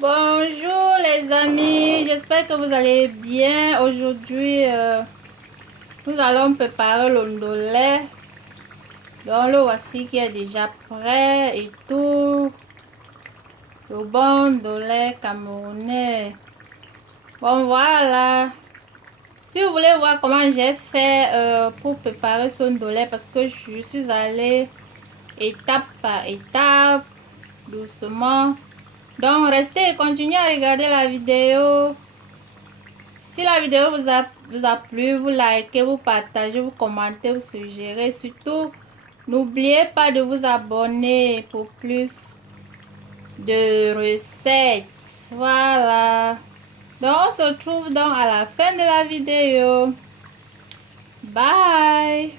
Bonjour les amis, j'espère que vous allez bien. Aujourd'hui, nous allons préparer le ndolé. Donc le voici qui est déjà prêt et tout. Le bon ndolé camerounais. Bon voilà. Si vous voulez voir comment j'ai fait pour préparer ce ndolé, parce que je suis allée étape par étape, doucement. Donc restez et continuez à regarder la vidéo. Si la vidéo vous a plu, vous likez, vous partagez, vous commentez, vous suggérez. Surtout, n'oubliez pas de vous abonner pour plus de recettes. Voilà. Donc, on se retrouve donc à la fin de la vidéo. Bye.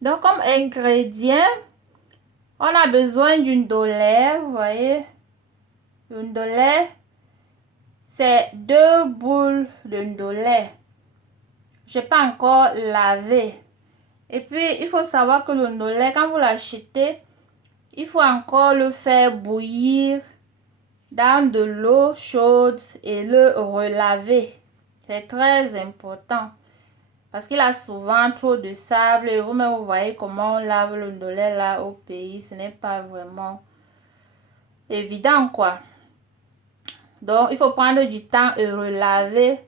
Donc, comme ingrédient, on a besoin d'une dolée, vous voyez. Une dolée, c'est 2 boules de ndolé. Je n'ai pas encore lavé. Et puis, il faut savoir que le ndolé, quand vous l'achetez, il faut encore le faire bouillir dans de l'eau chaude et le relaver. C'est très important. Parce qu'il a souvent trop de sable. Et vous-même, vous voyez comment on lave le ndolé là au pays. Ce n'est pas vraiment évident, quoi. Donc, il faut prendre du temps et relaver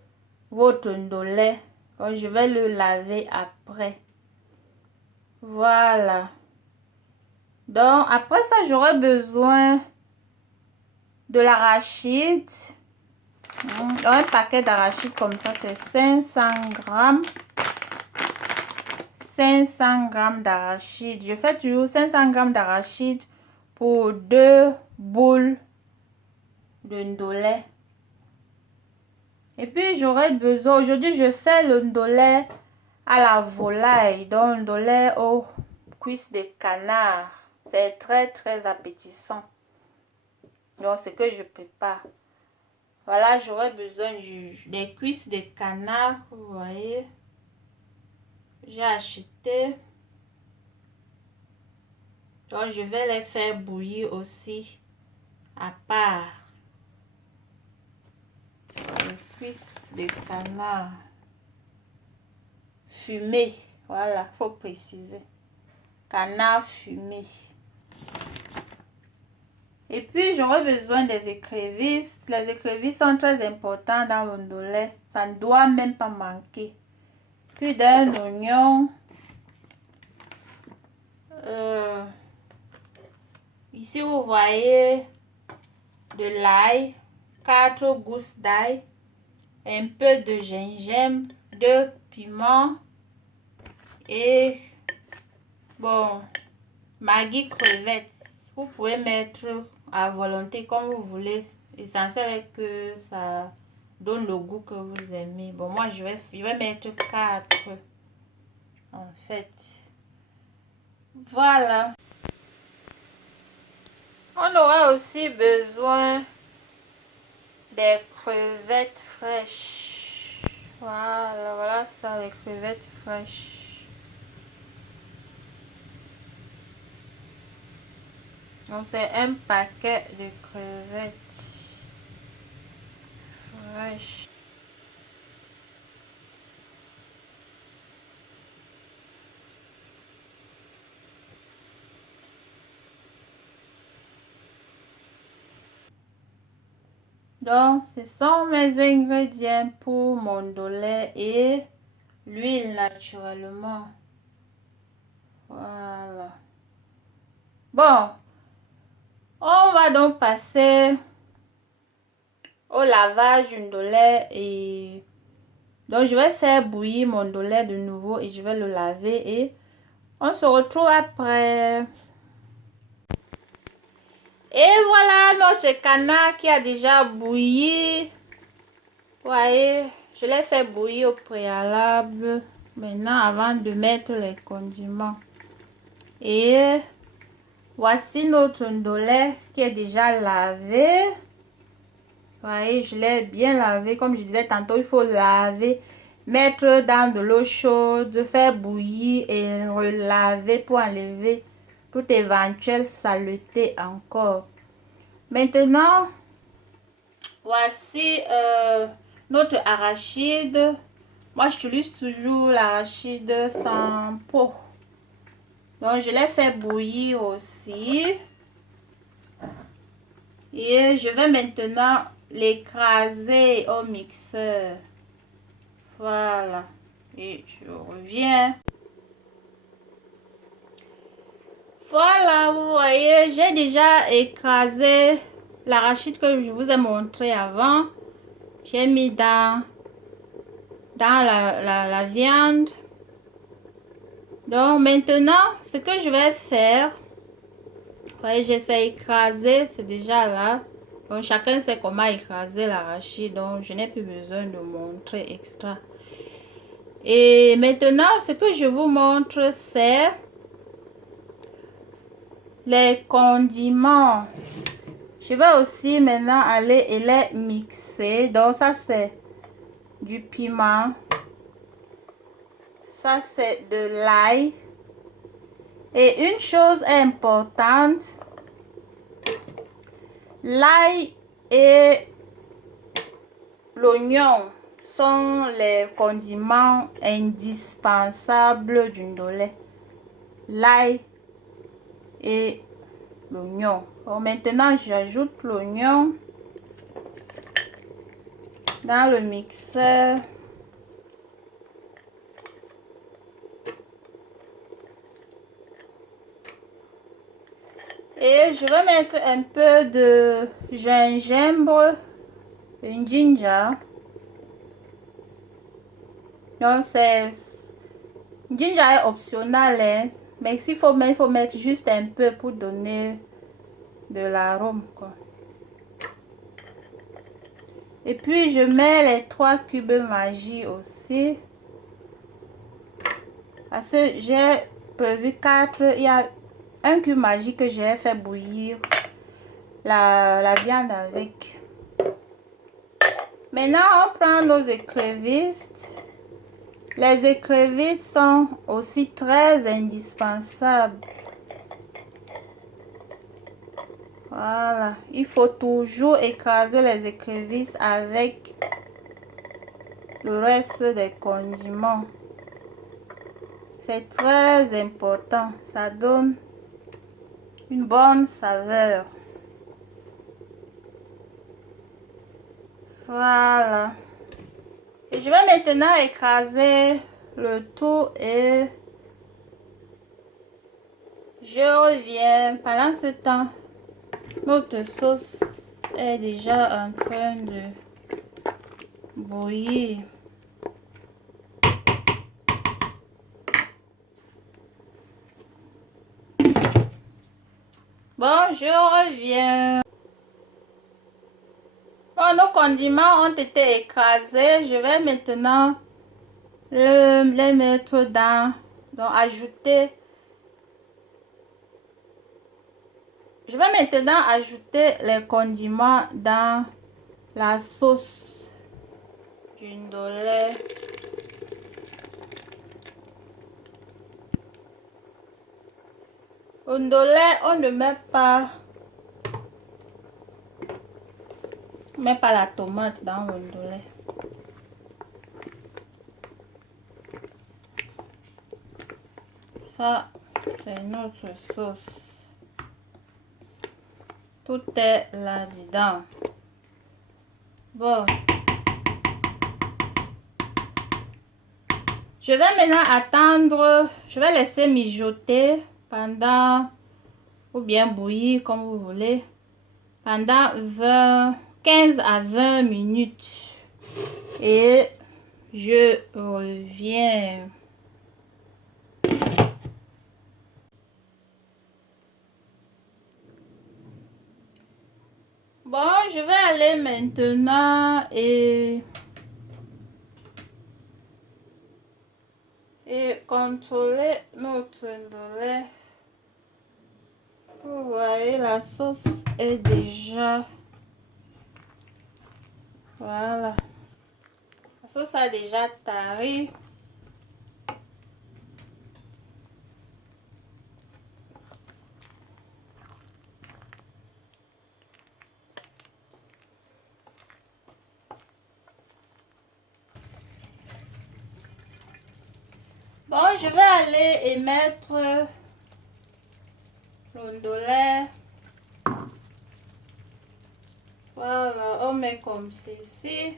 votre ndolé. Donc, je vais le laver après. Voilà. Donc, après ça, j'aurai besoin de l'arachide. Un paquet d'arachide comme ça, c'est 500 grammes. 500 grammes d'arachide. Je fais toujours 500 grammes d'arachide pour 2 boules de ndolé. Et puis, j'aurai besoin, aujourd'hui, je fais le ndolé à la volaille. Donc, ndolé aux cuisses de canard. C'est très, très appétissant. Donc, ce que je prépare. Voilà, j'aurais besoin des cuisses de canard, vous voyez. J'ai acheté. Donc, je vais les faire bouillir aussi à part. Les cuisses de canard fumé. Voilà, faut préciser. Canard fumé. Et puis, j'aurai besoin des écrevisses. Les écrevisses sont très importantes dans le ndolé. Ça ne doit même pas manquer. Puis d'un oignon. Ici, vous voyez de l'ail, 4 gousses d'ail, un peu de gingembre, 2 piments et bon, Maggi crevettes. Vous pouvez mettre à volonté comme vous voulez. L'essentiel est que ça donne le goût que vous aimez. Bon, moi, je vais mettre 4 en fait. Voilà. On aura aussi besoin des crevettes fraîches. Voilà, voilà ça, les crevettes fraîches. Donc, c'est un paquet de crevettes fraîches. Donc, ce sont mes ingrédients pour mon ndolé et l'huile naturellement. Voilà. Bon, on va donc passer au lavage du ndolé et donc je vais faire bouillir mon ndolé de nouveau et je vais le laver et on se retrouve après. Et voilà notre canard qui a déjà bouilli. Vous voyez, je l'ai fait bouillir au préalable. Maintenant, avant de mettre les condiments. Et voici notre ndolé qui est déjà lavé. Vous voyez, je l'ai bien lavé. Comme je disais tantôt, il faut laver, mettre dans de l'eau chaude, faire bouillir et relaver pour enlever toute éventuelle saleté encore. Maintenant, voici notre arachide. Moi, j'utilise toujours l'arachide sans peau. Donc, je l'ai fait bouillir aussi. Et je vais maintenant l'écraser au mixeur. Voilà. Et je reviens. Voilà, vous voyez, j'ai déjà écrasé l'arachide que je vous ai montré avant. J'ai mis dans la viande. Donc maintenant, ce que je vais faire, vous voyez, j'essaie d'écraser, c'est déjà là. Donc chacun sait comment écraser l'arachide, donc je n'ai plus besoin de montrer extra. Et maintenant, ce que je vous montre, c'est les condiments. Je vais aussi maintenant aller et les mixer. Donc ça c'est du piment. Ça c'est de l'ail. Et une chose importante, l'ail et l'oignon sont les condiments indispensables du ndolé. L'ail et l'oignon. Maintenant, j'ajoute l'oignon dans le mixeur. Et je vais mettre un peu de gingembre, une ginger. Donc, c'est ginger est optionnel, hein, mais s'il faut mettre, il faut mettre juste un peu pour donner de l'arôme, quoi. Et puis, je mets les 3 cubes Maggi aussi. Parce que j'ai prévu 4. Il y a un cube Maggi que j'ai fait bouillir la viande avec. Maintenant, on prend nos écrevisses. Les écrevisses sont aussi très indispensables. Voilà. Il faut toujours écraser les écrevisses avec le reste des condiments. C'est très important. Ça donne une bonne saveur. Voilà. Et je vais maintenant écraser le tout et je reviens. Pendant ce temps, notre sauce est déjà en train de bouillir. Bon, je reviens. Bon, nos condiments ont été écrasés. Je vais maintenant les mettre dans, donc ajouter. Je vais maintenant ajouter les condiments dans la sauce du ndolé. Au ndolé, on ne met pas la tomate dans le ndolé. Ça, c'est notre sauce. Tout est là-dedans. Bon. Je vais maintenant attendre. Je vais laisser mijoter pendant, ou bien bouillir comme vous voulez, pendant 15 à 20 minutes. Et je reviens. Bon, je vais aller maintenant et contrôler notre ndolé. Vous voyez, la sauce est déjà... Voilà. La sauce a déjà tari. je vais aller et mettre l'ondolait. Voilà, on met comme ceci.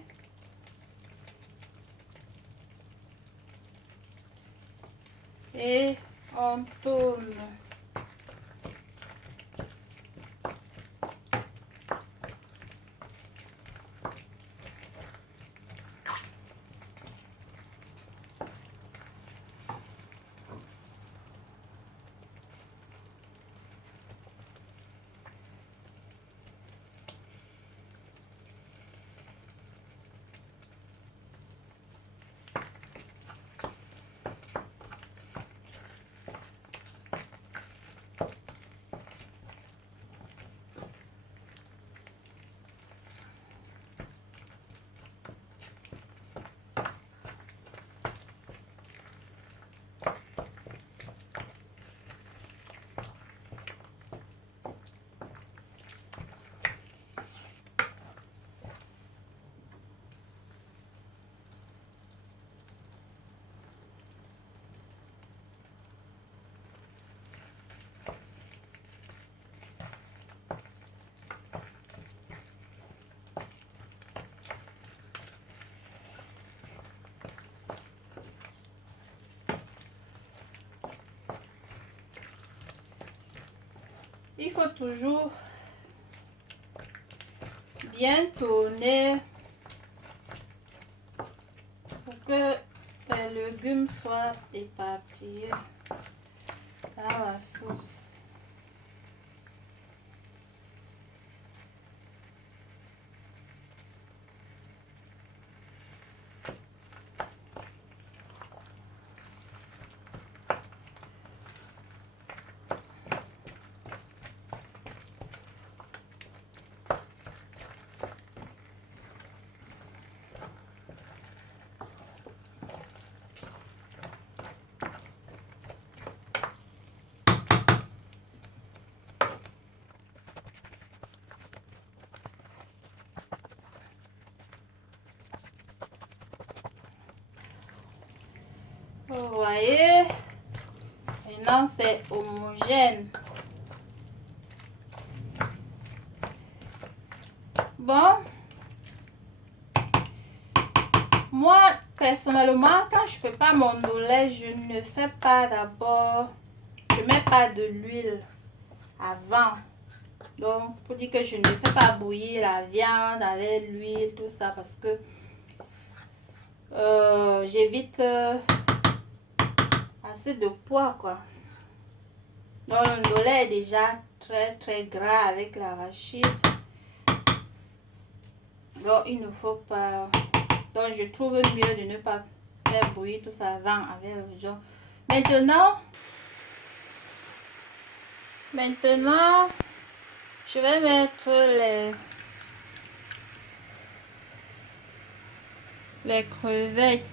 Et on tourne. Il faut toujours bien tourner pour que les légumes soient éparpillés dans la sauce. Vous voyez, maintenant c'est homogène. Bon, moi personnellement, quand je prépare mon lait, je ne fais pas d'abord, je mets pas de l'huile avant. Donc, pour dire que je ne fais pas bouillir la viande avec l'huile, tout ça, parce que j'évite assez de poids, quoi. Donc, le lait est déjà très gras avec l'arachide. Donc, il ne faut pas... Donc, je trouve mieux de ne pas faire bouillir tout ça avant avec le genre. Maintenant, je vais mettre les crevettes.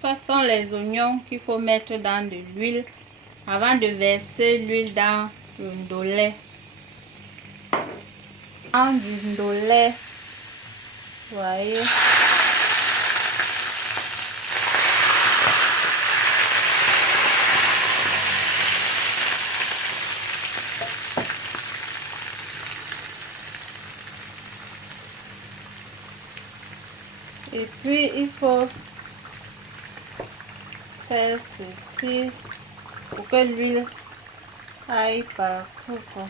Ce sont les oignons qu'il faut mettre dans de l'huile avant de verser l'huile dans le ndolé. Dans du ndolé, voyez. Et puis il faut faire ceci pour que l'huile aille partout, quoi.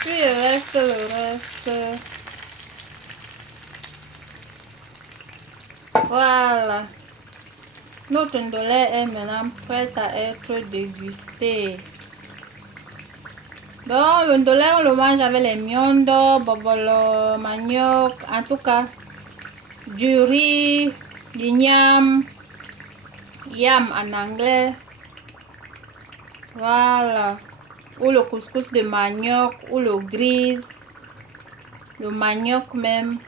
Puis il reste le reste. Voilà. Notre ndolé est maintenant prête à être dégustée. Donc, le ndolé, on le mange avec les miondo, bobolo, manioc, en tout cas, du riz, du yam en anglais. Voilà. Ou le couscous de manioc, ou le grise, le manioc même.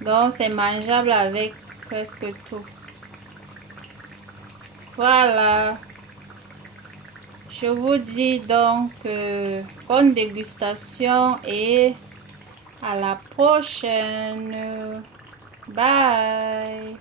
Donc, c'est mangeable avec presque tout. Voilà. Je vous dis donc bonne dégustation et à la prochaine. Bye.